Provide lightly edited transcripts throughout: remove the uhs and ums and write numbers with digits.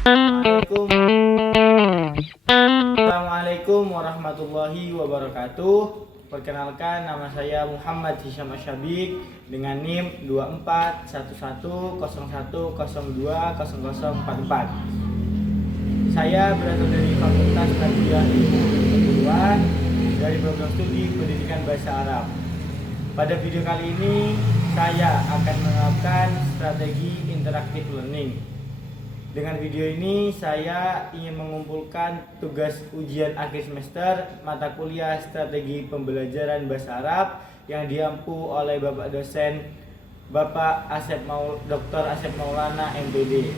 Assalamualaikum warahmatullahi wabarakatuh. Perkenalkan, nama saya Muhammad Hisyam Asyabik dengan NIM 241101020044. Saya berasal dari Fakultas Sarjana Ilmu Pengetahuan dari program studi Pendidikan Bahasa Arab. Pada video kali ini saya akan menerapkan strategi interaktif learning. Dengan video ini saya ingin mengumpulkan tugas ujian akhir semester mata kuliah strategi pembelajaran bahasa Arab yang diampu oleh Bapak dosen Bapak Dr. Asep Maulana MPD.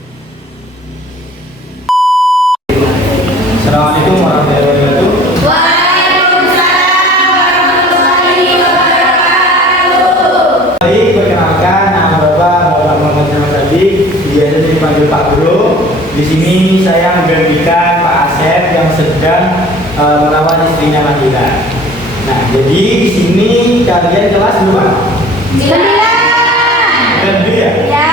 Assalamualaikum warahmatullahi wabarakatuh. Waalaikumsalam warahmatullahi wabarakatuh. Baik, perkenalkan, nama Bapak Muhammad Sadiq, biasa dipanggil Pak Bro. Di sini saya menggantikan Pak Asep yang sedang merawat istrinya Madila. Nah, jadi di sini kalian kelas berapa? 9. Ya.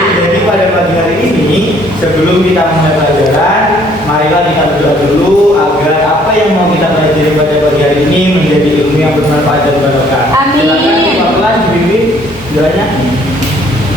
Jadi pada pagi hari ini sebelum kita mulai pelajaran, marilah kita berdoa dulu agar apa yang mau kita pelajari pada pagi hari ini menjadi ilmu yang bermanfaat dan barokah. Amin. Silakan Pak Kelas dibimbing doanya.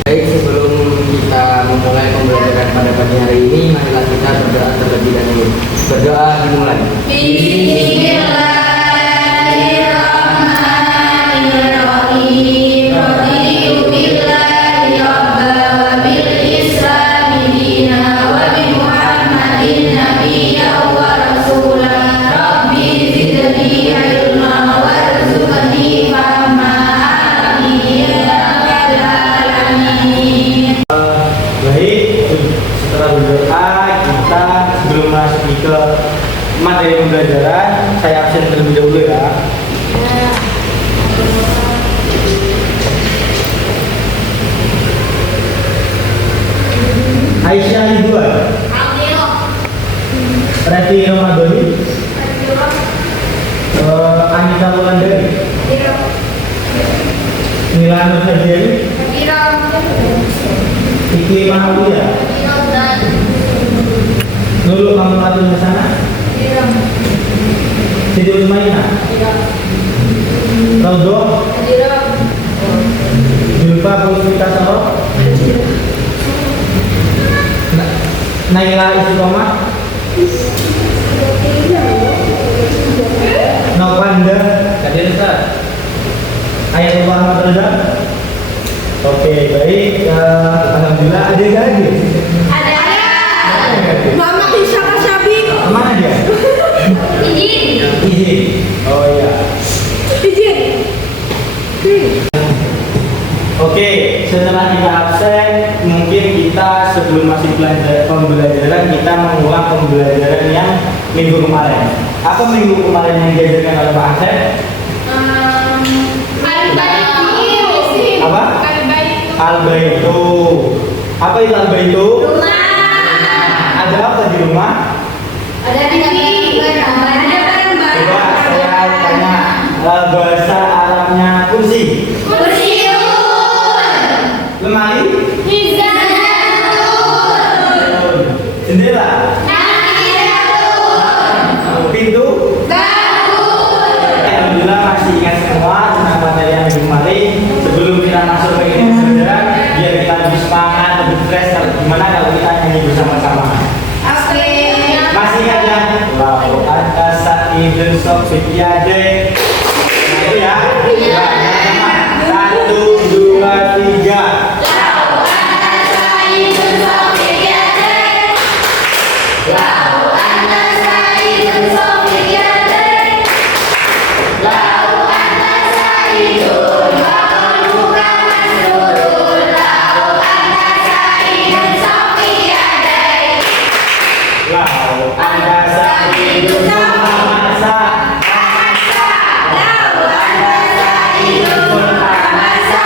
Baik, sebelum kita memulai pembelajaran pada pagi hari ini, marilah kita berdoa terlebih dahulu. Berdoa dimulai. Bismillahirrahmanirrahim. Raditu billahi rabban wa bil islami dinan wa bi Muhammadin nabiyyan wa rasulan. Rabbi zidni ilman warzuqni fahman. Amin ya rabbal alamin. Baik, setelah berdoa kita sebelum masuk ke materi pembelajaran, saya absen terlebih dahulu ya. Aisyah Ridwan, Reti Ramadhani, Anita Wulandari, Mila Nurhadiani, Iki Mahalia, Nurul Kamulatul Hasanah, Siti Umaina, Raudho, Julfa Puspita Saro, Naila Istiqomah, Novanda, Kadir Ustaz, Ayatullah Ahmad Reza. Oke, baik. Alhamdulillah, ada yang lagi? Ada. Mama Hisyam Asyabik. Kemana dia? Izin. Oh iya. Izin. Oke, setelah kita absen, mungkin kita sebelum masuk pembelajaran kita mengulang pembelajaran yang minggu kemarin. Apa minggu kemarin yang diajarkan oleh Pak Asep? Apa? Al-Baitu. Apa itu Al-Baitu? Rumah. Ada apa di rumah? Ada TV. Ada barang-barang. Coba saya tanya bahasa Arabnya kursi. Kursiun. Lemari. Mizanun. Jendela. Nakiratun. Pintu. Kabut. Alhamdulillah masih ingat semua tentang materi yang minggu kemarin. Sebelum kita masuk ke ini saudara, biar kita lebih semangat, lebih fresh. Gimana kalau kita nyanyi bersama-sama? Oke. Masih ingat ya? Lau anta sa'idun sofiyyade. Nah itu ya. Satu, dua, tiga. Lau anta sa'idun sofiyyade. Lau anta sa'idun sofiyyade. Lau anta sa'idun wa qalbuka masrurun. Lau anta sa'idun sofiyyade. Lau anta sa'idun hamasa. Lau anta sa'idun hamasa.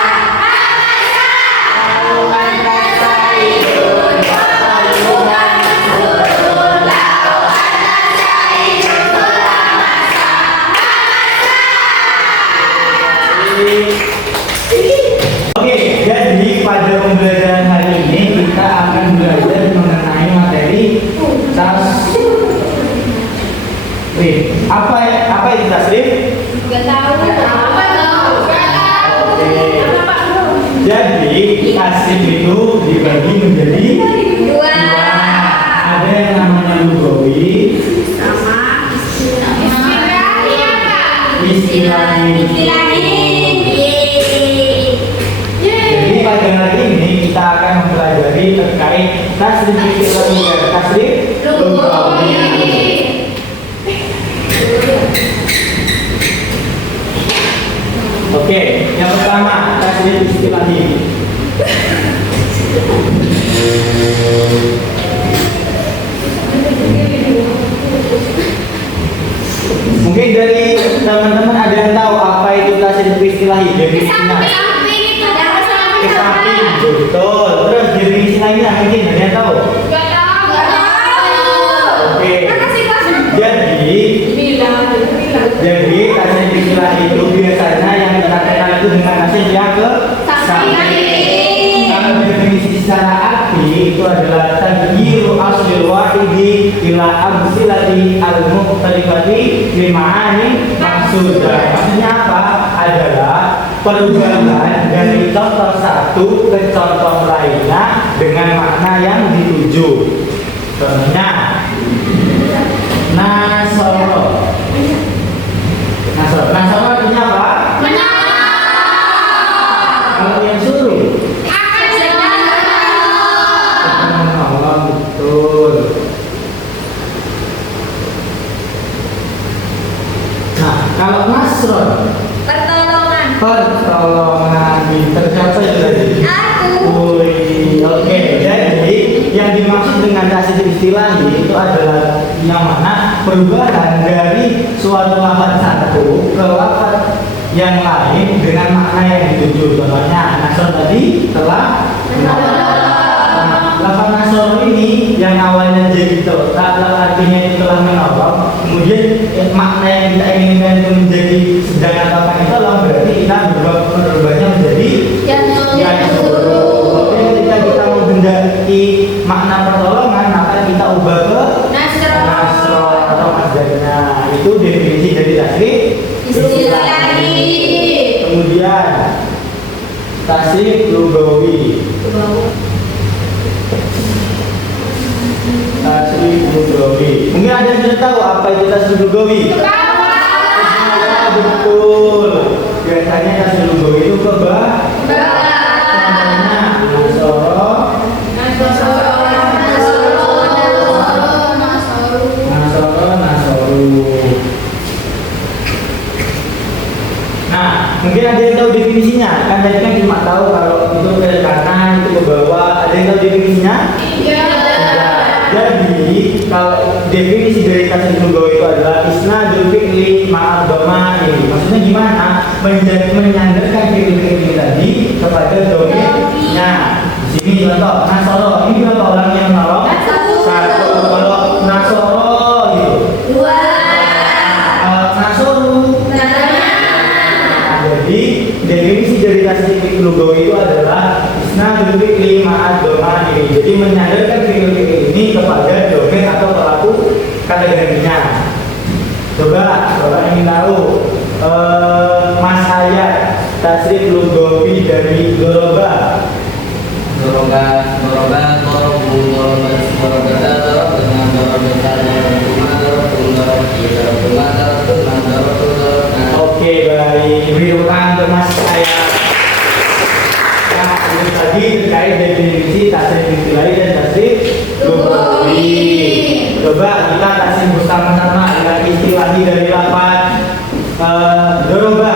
Jadi tasrif itu dibagi menjadi dua. Ada yang namanya lugawi, Sama istilahi. Jadi pada hari ini kita akan mempelajari terkait tasrif istilahi dan tasrif lugawi. Oke, yang pertama tasrif istilahi. Mungkin dari teman-teman ada yang tahu apa itu tasrif istilahi? Definisinya. Kesamping, betul. Terus definisi lainnya mungkin ada yang tahu? Oke. Jadi tasrif istilahi itu biasanya yang kita kenal itu dengan tasrif yang ke samping. Kalau definisi secara arti itu adalah tagyiru aslil wahidi ila amsilati al-mukhtalifati li ma'ani maksudah. Maksudnya apa? Adalah perubahan dari contoh satu ke contoh lainnya dengan makna yang dituju. Contohnya Nasoro. Nasoro artinya apa? Kalau yang suruh betul. Nah, kalau Nasron pertolongan siapa itu tadi? Wih, oke. Jadi yang dimaksud dengan tasrif istilahi itu adalah yang mana perubahan dari suatu lafaz satu ke lafaz yang lain dengan makna yang dituju. Contohnya Nasron tadi telah menolong. Lafaz Nasron ini yang awalnya jadi artinya itu telah menolong, kemudian makna yang kita inginkan itu menjadi sedang atau apa itu berarti kita berubahnya menjadi yang suruh. Oke, ketika kita mau menghendaki makna pertolongan maka kita ubah ke Nasron atau masdarnya. Itu definisi dari tasrif istilahi. Kemudian tasrif lugawi. Tasrif lugawi. Mungkin ada yang sudah tahu apa itu tasrif lugawi? Betul. Biasanya tasrif lugawi itu contohnya Nasoro. Nah, mungkin ada yang tahu definisinya. Kan tadi kan cuma tahu kalau itu ke kanan, itu ke bawah. Ada yang tahu definisinya? Jadi kalau definisi dari tasrif lugawi itu adalah isnadul fi'li ma'ad dhama'ir. Maksudnya gimana? Menyandarkan fi'il tadi kepada domainnya. Di sini contoh Nasoro, ini berapa orang yang menolong? Satu. Kalau Nasoro gitu. Nasoro. Jadi definisi dari tasrif lugawi itu adalah isnadul fi'li ma'ad dhama'ir. Jadi menyandarkan fi'il ini kepada domain atau pelaku kategorinya. Coba orang ingin tahu Mas Hayat tasrif lugawi dari goroba. Oke, baik. Beri tepuk tangan untuk Mas Hayat. Nah, itu tadi terkait definisi tasrif istilahi dan tasrif lugawi. Coba kita tasrif bersama-sama dengan istilahi dari lafaz doroba.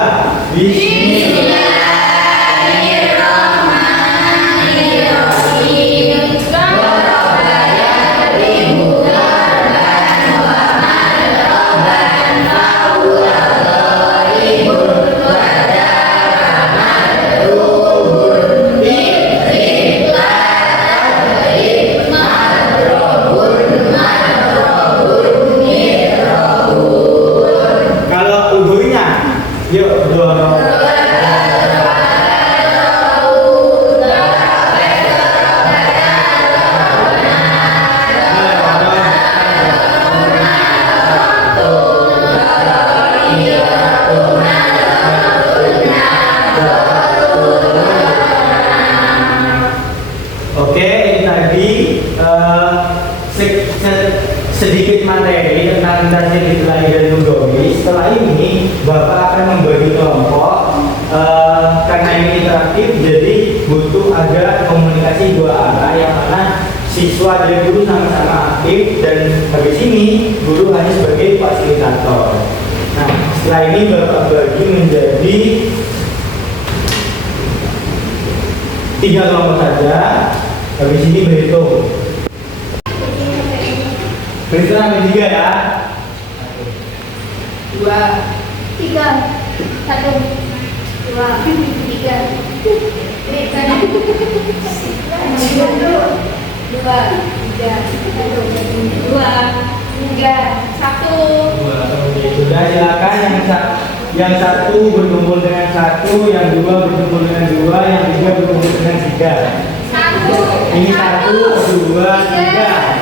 implementasi nilai dari Ludowi, setelah ini Bapak akan membagi kelompok. Karena ini interaktif, jadi butuh ada komunikasi dua arah, yang mana siswa dan guru sama-sama aktif, dan habis ini guru hanya sebagai fasilitator. Nah, setelah ini Bapak bagi menjadi 3 kelompok saja. Habis ini berhitung. Berhitung sampai 3 ya. 2, 3, 1, 2, 3, 1. Oke, sudah, silakan yang satu berkumpul dengan satu, yang dua berkumpul dengan dua, yang tiga berkumpul dengan tiga. Ini 1, 2, 3.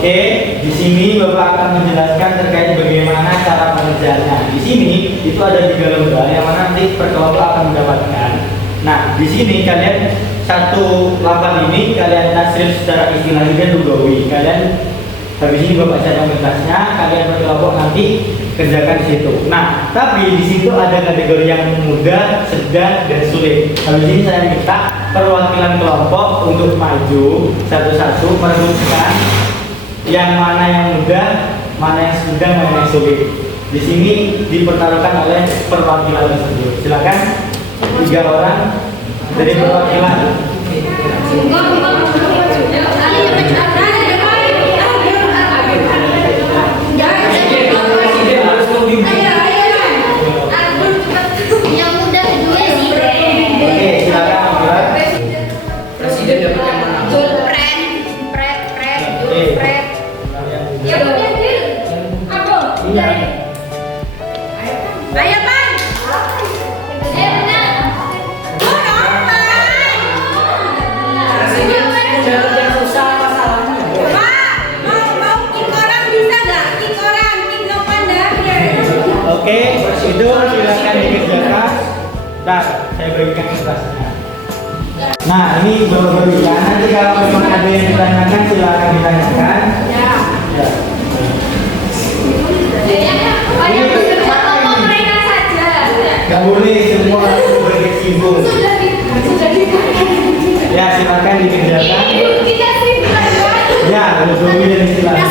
Oke, di sini Bapak akan menjelaskan terkait bagaimana cara pengerjaannya. Di sini itu ada 3 lomba yang mana nanti per kelompok akan mendapatkan. Nah, di sini kalian satu lapan ini kalian nasir secara istilah dan lugawi. Kalian habis ini Bapak catat kertasnya, kalian per kelompok nanti kerjakan di situ. Nah, tapi di situ ada kategori yang mudah, sedang, dan sulit. Habis ini saya minta perwakilan kelompok untuk maju satu-satu merumuskan yang mana yang mudah, mana yang sedang, mana yang sulit. Di sini dipertaruhkan oleh perwakilan tersebut. Silakan 3 orang dari perwakilan. Yang mudah dua sih. Oke, silakan Abdullah. Presiden dapat yang mana? Oke. Yang mudah Dil. Apa? Iya. Ayo, Pan. Jawab yang susah masalahnya. Pak, mau kikoran bisa nggak? Kikoran, kino pandangnya. Oke, itu silakan dikerjakan. Nah, saya bagikan kertasnya. Nah, ini Bapak berikan. Nanti kalau memang ada yang ditanyakan silakan ditanyakan. Ya. Ya. Gak boleh semua berkecimpung. Ya, silakan dikerjakan. Ya, Ludowi dan silakan.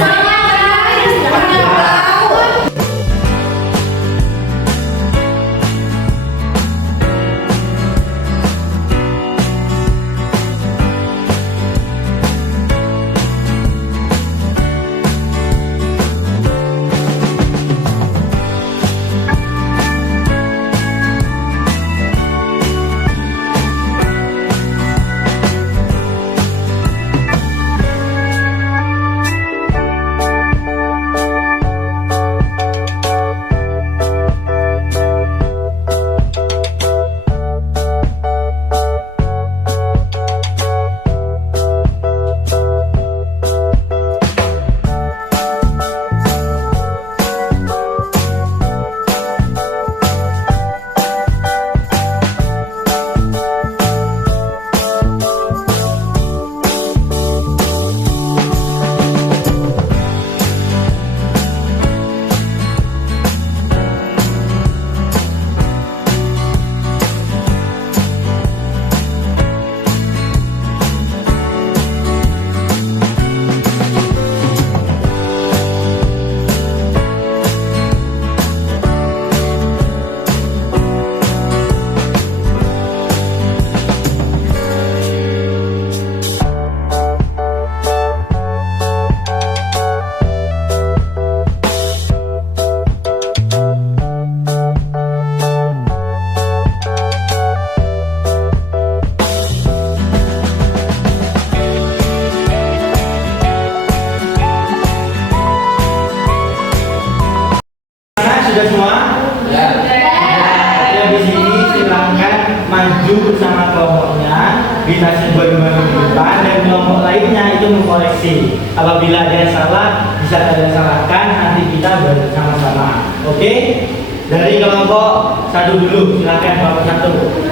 Sudah semua? Ya. Ya, di sini silakan maju bersama kelompoknya di tasik baru-baru di depan, dan kelompok lainnya itu mengkoreksi. Apabila ada yang salah, bisa kalian salahkan, nanti kita bersama-sama. Oke? Dari kelompok 1 dulu, silakan kelompok 1.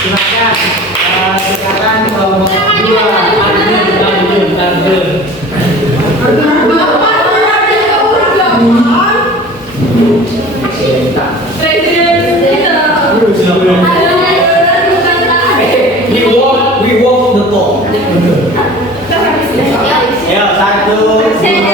Ingat ya. Sekarang kelompok 2, Arjun. We walk the talk. Ya, 1, 2, 3.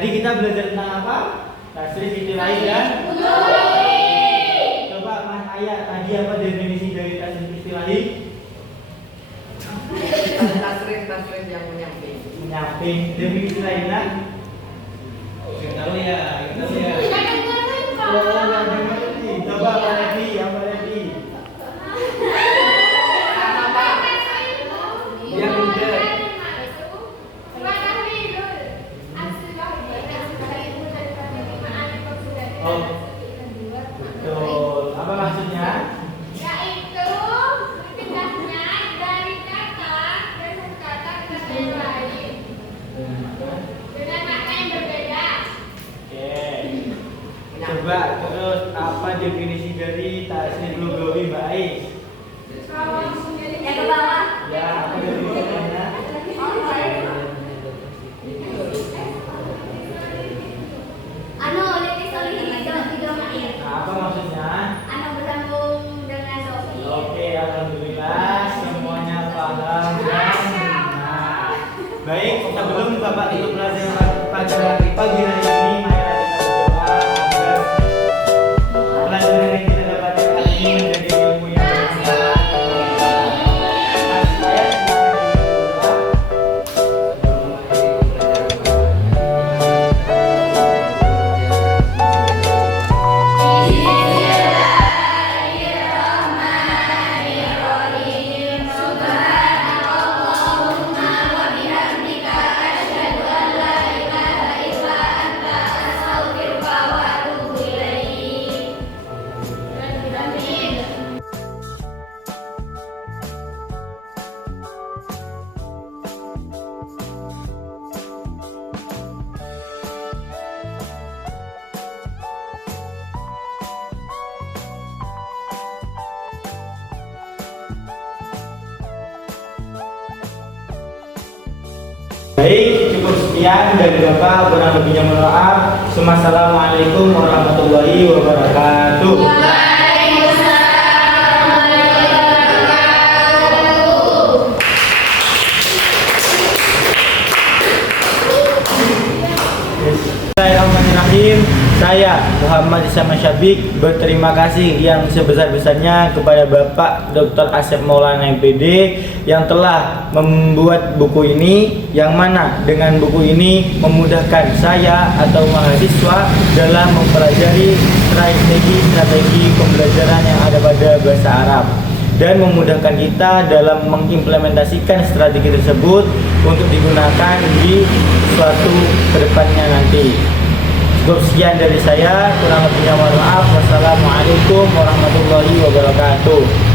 Tadi kita belajar tentang apa? Tasrif, istilahi dan coba Mas Ayah, tadi apa definisi dari tasrif istilahi? Tasrif yang menyamping. Menyamping. Definisi lainnya? Tahu ya, tahu ya. Oh, nggak mengerti. Coba Pak Revi, yang Pak Revi. Dia budak. Oh, betul. Apa maksudnya? Yaitu pindahnya dari kata dasar kata ke kata yang lain dengan makna yang berbeda. Oke. Coba terus apa definisi dari tasrif lugawi Mbak Ais? Yang ke bawah. Ya, apa definisinya? Anu litis oleh tiga main. Nah, apa maksudnya? Anu bersambung dengan dosi. Oke, alhamdulillah semuanya paham dan benar. Baik, sebelum Bapak tutup pelajaran pagi hari ini, marilah kita berdoa agar pelajaran yang kita dapatkan hari ini menjadi ilmu yang bermanfaat. Mas, saya silakan Baik, cukup sekian dari Bapak, kurang lebihnya mohon maaf. Assalamualaikum warahmatullahi wabarakatuh. Bismillahirrahmanirrahim. Saya Muhammad Isam Syabik berterima kasih yang sebesar-besarnya kepada Bapak Dr. Asep Maulana MPD yang telah membuat buku ini, yang mana dengan buku ini memudahkan saya atau mahasiswa dalam mempelajari strategi pembelajaran yang ada pada bahasa Arab dan memudahkan kita dalam mengimplementasikan strategi tersebut untuk digunakan di suatu kedepannya nanti. Cukup sekian dari saya, kurang lebihnya mohon maaf. Wassalamualaikum warahmatullahi wabarakatuh.